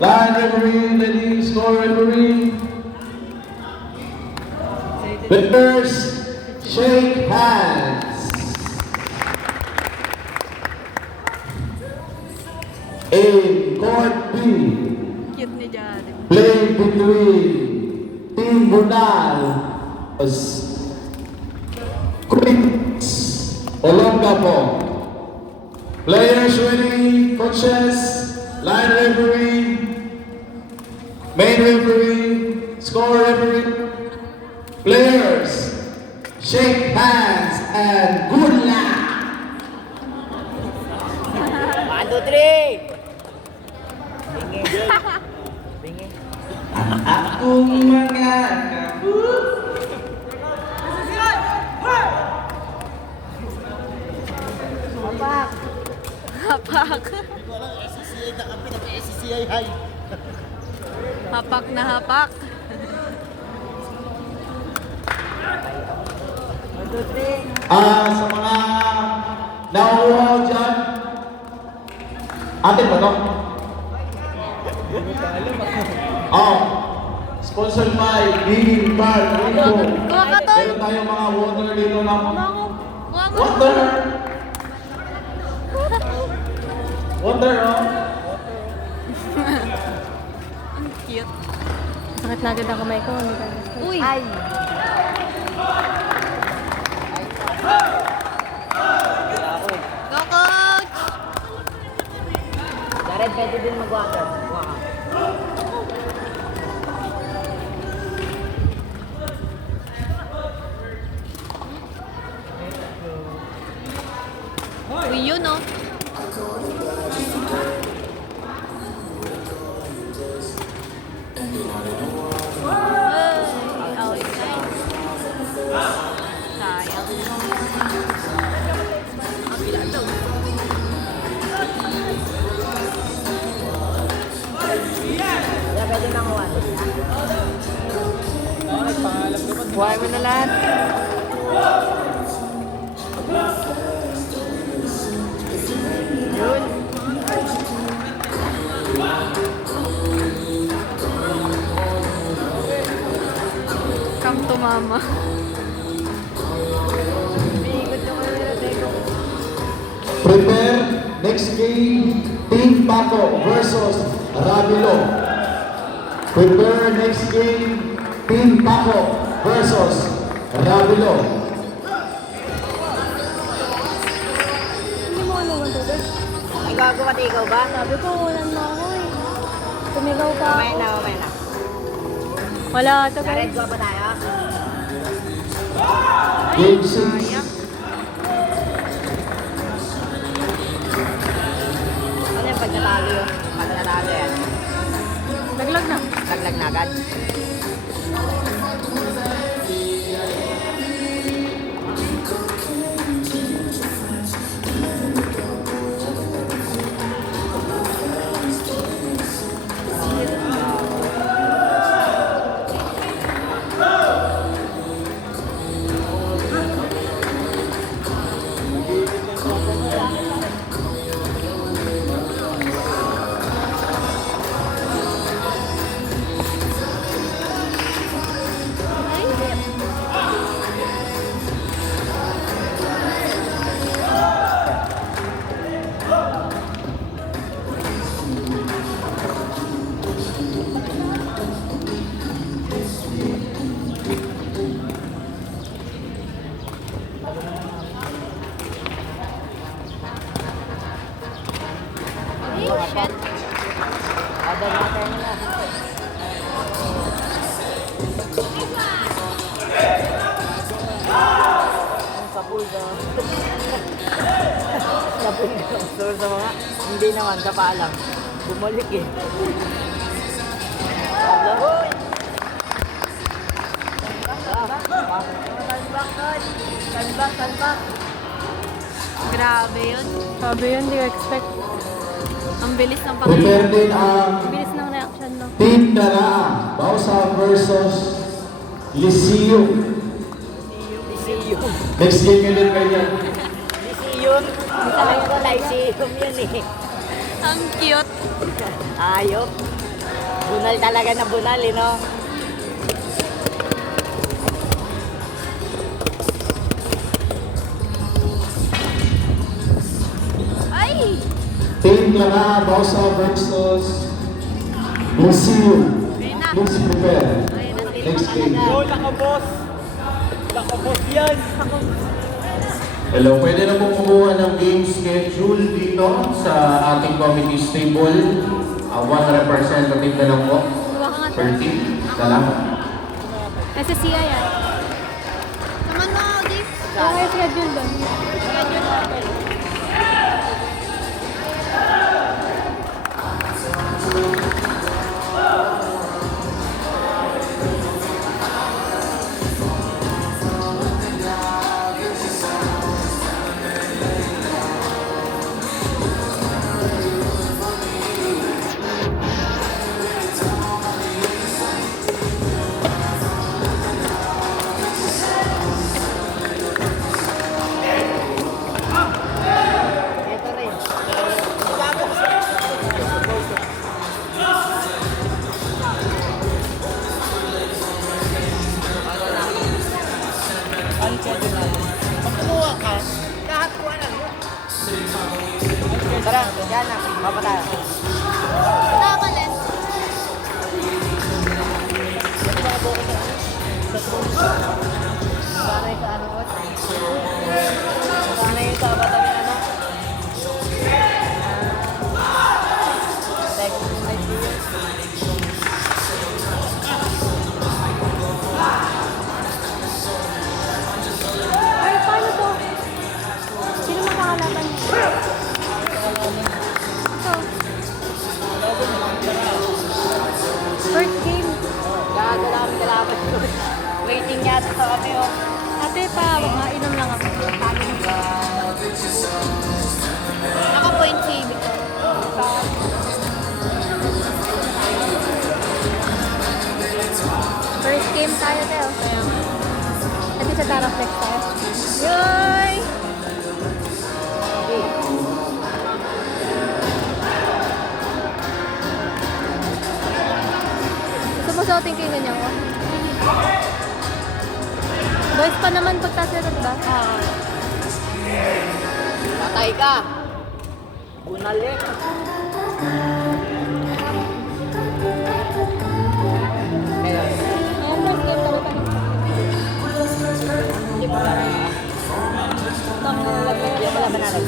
Line referee, ready, score referee. Winners, shake hands. In court B, Cute ni Jared. play between Team Bunal as Chris Olongapo. Players ready, coaches, line referee, main referee, score referee. Players, shake hands and good luck. 1, 2, 3! Bingi. Bingi. Akong mga kabut. Hapak! Hapak. SCCI na kami, nag-SCCI high. Hapak na hapak. 1, 2, 3! Sa mga nauuhaw dyan, atin ba no? Sponsored by Big Bar Rico. Kuha ka, Tol. Meron tayong mga water dito na Kuha ko. water! Water, oh! Ang cute. Sakit na agad ang kamay ko. Hindi ka gusto. Uy! Ay! Go, coach! Jared, pwede din mag-water. Kuha ka. Uy, yun, oh. Ay, out time. Sayang. Ang bilang daw. Kaya pwede nang 1. Kuha mo na lahat. Yun. Come to mama. Bigot yung kanila, Teko. Prepare, next game, Team Paco versus Ravilo. Prepare, next game, Team Paco versus Ravilo. Hindi mo ano ang tubig. Ikaw, pati ikaw ba? Sabi ko, ulan na ako eh. Tumigaw pa Mamaya ako. na, mamaya na. Wala ito Jared, guys. kuha pa tayo? Game 6. Sayang. Ano yung pag natalo yun? Pag natalo yan. Naglag na. Laglag na agad. Oh, shit. Ada natin na. Sa pool ka. Sa pool ka. So, sa mga, hindi naman, kapaalam. Bumalik eh. Hoy! Talbak. Grabe yun. Sabi yun, hindi ko expect. Ang bilis ng Prepare pangalaman. din ang Bilis ng reaction no. Team Daraan, Bausa versus Lyceum. Lyceum. Next game yun din kayo. Lyceum. Sabi ko, Lyceum yun eh. Ang cute. Ayop. Bunal talaga na bunal, eh, no? Ay! Team Clara Bausa versus Lyceum. Please prepare. Next game. Nakabos! Nakabos yan! Hello, pwede na pong kumuha ng game schedule dito sa ating committee stable. One representative na lang po Kuha ka nga. per team. Salamat. Kasi siya yan. Naman mo, Dave. Okay, schedule doon. Ito rin. Ang schedule natin. Kumuha ka, lahat kuha na. Tara, yan na. Papa tayo. Tama din. Sanay sa ano ko? Sanay sa batang ano? Technical idea. Ay, paano to? Sino makakalaban niya? Ito. First game. Gagala kami kalaban ko. Waiting yata sa kami, oh. Ate pa, makainom lang ako. Naka-point si Victor. First game tayo, Teo. Ate sa Taraflex tayo. Yoy! Gusto mo suotin ko yung ganyan ko? Boys pa naman pagkasirat ba? Oo. Patay ka. Bunal eh. Ayun. Ayan, first game tayo pa. Yan pala manalo.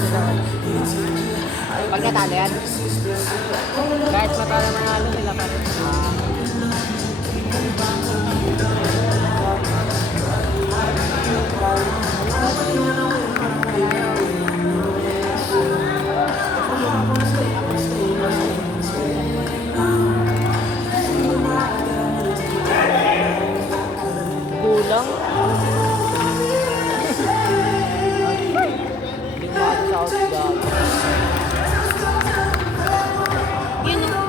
Pag natalo yan. Kahit matalo manalo nila pa rin. Kulang. Hindi mo ako sa outdoor. Yun o.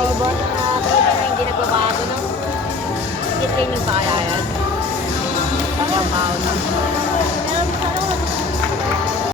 Ibon na talaga na hindi nagbabago, no? Hindi training pa kaya yan? Ang baon.